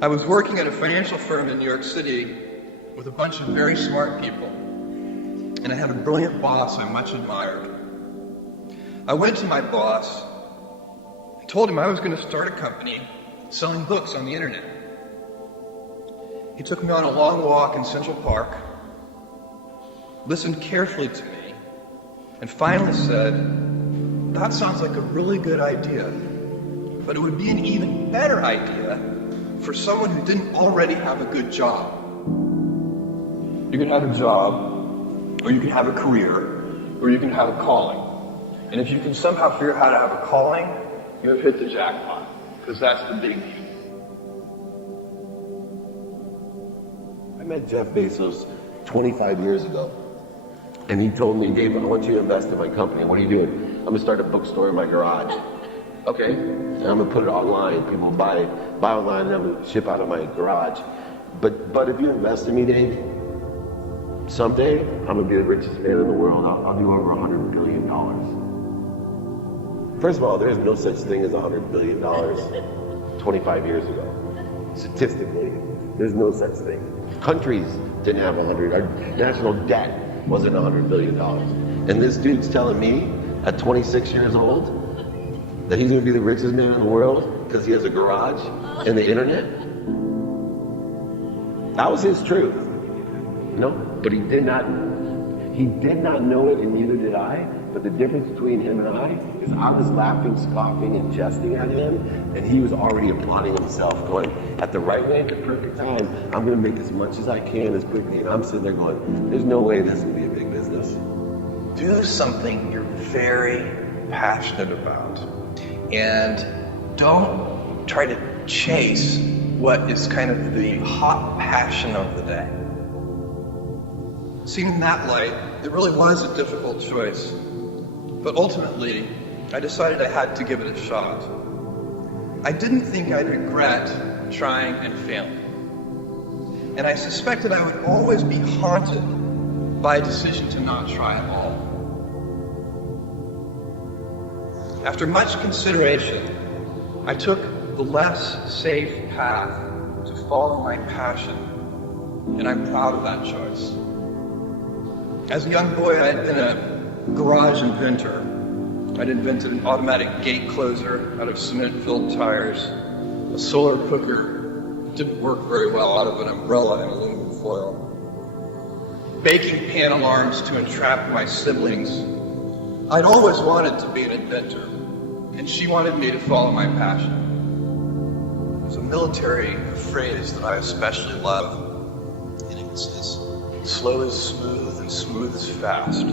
I was working at a financial firm in New York City with a bunch of very smart people, and I had a brilliant boss I much admired. I went to my boss and told him I was going to start a company selling books on the internet. He took me on a long walk in Central Park, listened carefully to me, and finally said, "That sounds like a really good idea, but it would be an even better idea for someone who didn't already have a good job. You can have a job, or you can have a career, or you can have a calling. And if you can somehow figure out how to have a calling, you have hit the jackpot, because that's the big key." I met Jeff Bezos 25 years ago, and he told me, "Dave, I want you to invest in my company." "What are you doing?" "I'm going to start a bookstore in my garage." "Okay, and I'm going to put it online. People buy online, and I'm going to ship out of my garage. But if you invest in me, Dave, someday I'm going to be the richest man in the world. I'll do over $100 billion. First of all, there is no such thing as $100 billion 25 years ago. Statistically, there's no such thing. Countries didn't have 100. Our national debt wasn't $100 billion. And this dude's telling me at 26 years old that he's going to be the richest man in the world because he has a garage and the internet? That was his truth. No, but he did not know it, and neither did I. But the difference between him and I is I was laughing, scoffing, and jesting at him, and he was already applauding himself, going, at the right way, at the perfect time, I'm going to make as much as I can as quickly. And I'm sitting there going, there's no way this will be a big business. Do something you're very passionate about, and don't try to chase what is kind of the hot passion of the day. Seen in that light, it really was a difficult choice. But ultimately, I decided I had to give it a shot. I didn't think I'd regret trying and failing. And I suspected I would always be haunted by a decision to not try at all. After much consideration, I took the less safe path to follow my passion, and I'm proud of that choice. As a young boy, I had been a garage inventor. I'd invented an automatic gate closer out of cement-filled tires, a solar cooker, didn't work very well, out of an umbrella and aluminum foil, baking pan alarms to entrap my siblings. I'd always wanted to be an inventor, and she wanted me to follow my passion. There's a military phrase that I especially love, and it says, "Slow is smooth and smooth is fast."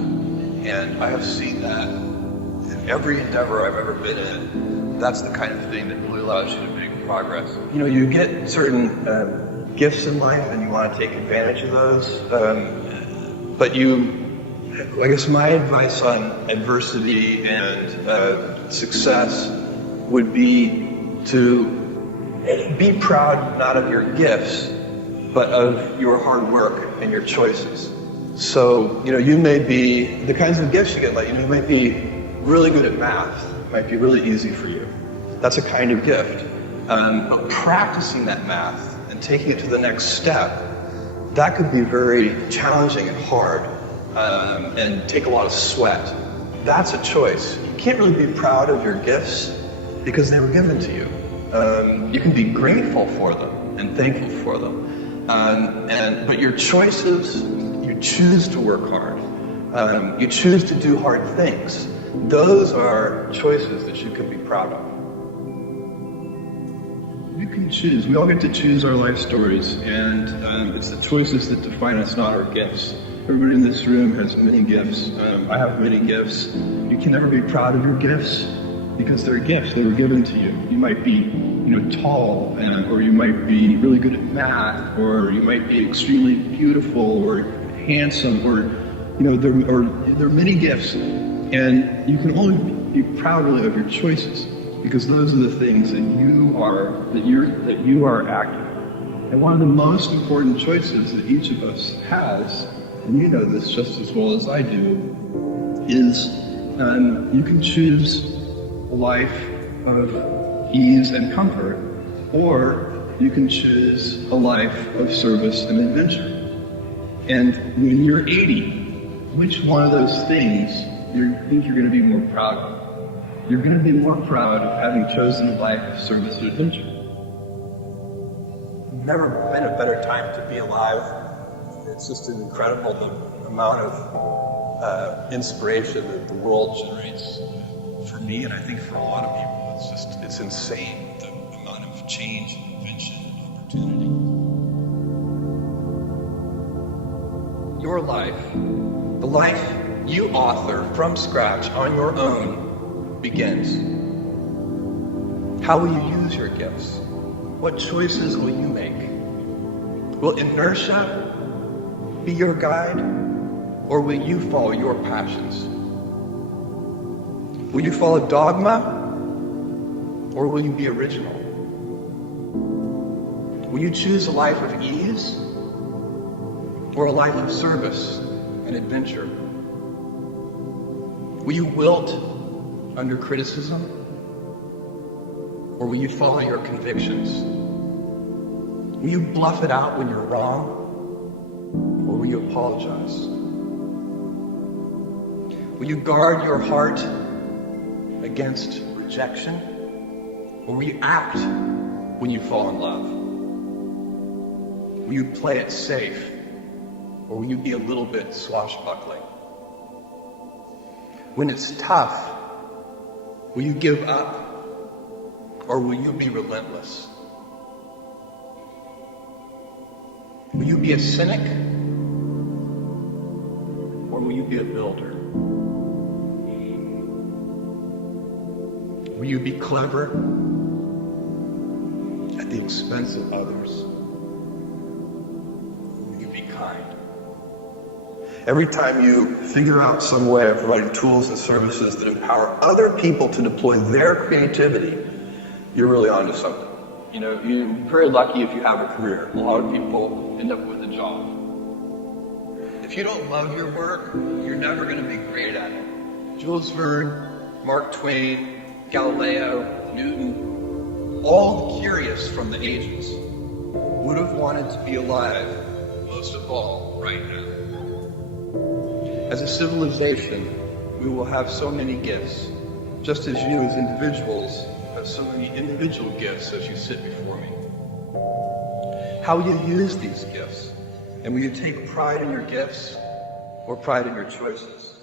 And I have seen that in every endeavor I've ever been in. That's the kind of thing that really allows you to make progress. You know, you get certain gifts in life and you want to take advantage of those. But I guess my advice on adversity and success would be to be proud not of your gifts, but of your hard work and your choices. So, you may be, the kinds of gifts you get, like, you might be really good at math. It might be really easy for you. That's a kind of gift. But practicing that math and taking it to the next step, that could be very challenging and hard, and take a lot of sweat. That's a choice. You can't really be proud of your gifts because they were given to you. You can be grateful for them and thankful for them. But your choices, you choose to work hard. You choose to do hard things. Those are choices that you can be proud of. You can choose. We all get to choose our life stories, and it's the choices that define us, not our gifts. Everybody in this room has many gifts. I have many gifts. You can never be proud of your gifts because they're gifts. They were given to you. You might be tall, or you might be really good at math, or you might be extremely beautiful or handsome, or there are many gifts, and you can only be proud really of your choices because those are the things that you are acting. And one of the most important choices that each of us has, and you know this just as well as I do, is you can choose a life of ease and comfort, or you can choose a life of service and adventure. And when you're 80, which one of those things you think you're going to be more proud of? You're going to be more proud of having chosen a life of service and adventure. Never been a better time to be alive. It's just an incredible the amount of inspiration that the world generates for me, and I think for a lot of people. It's insane, the amount of change and invention and opportunity. Your life, the life you author from scratch on your own, begins. How will you use your gifts? What choices will you make? Will inertia be your guide, or will you follow your passions? Will you follow dogma, or will you be original? Will you choose a life of ease, or a life of service and adventure? Will you wilt under criticism, or will you follow your convictions? Will you bluff it out when you're wrong, or will you apologize? Will you guard your heart against rejection, or will you act when you fall in love? Will you play it safe, or will you be a little bit swashbuckling? When it's tough, will you give up, or will you be relentless? Will you be a cynic, or will you be a builder? Will you be clever at the expense of others? Will you be kind? Every time you figure out some way of providing tools and services that empower other people to deploy their creativity, you're really onto something. You know, you're very lucky if you have a career. A lot of people end up with a job. If you don't love your work, you're never going to be great at it. Jules Verne, Mark Twain, Galileo, Newton, all the curious from the ages would have wanted to be alive, most of all, right now. As a civilization, we will have so many gifts, just as you as individuals have so many individual gifts as you sit before me. How will you use these gifts? And will you take pride in your gifts or pride in your choices?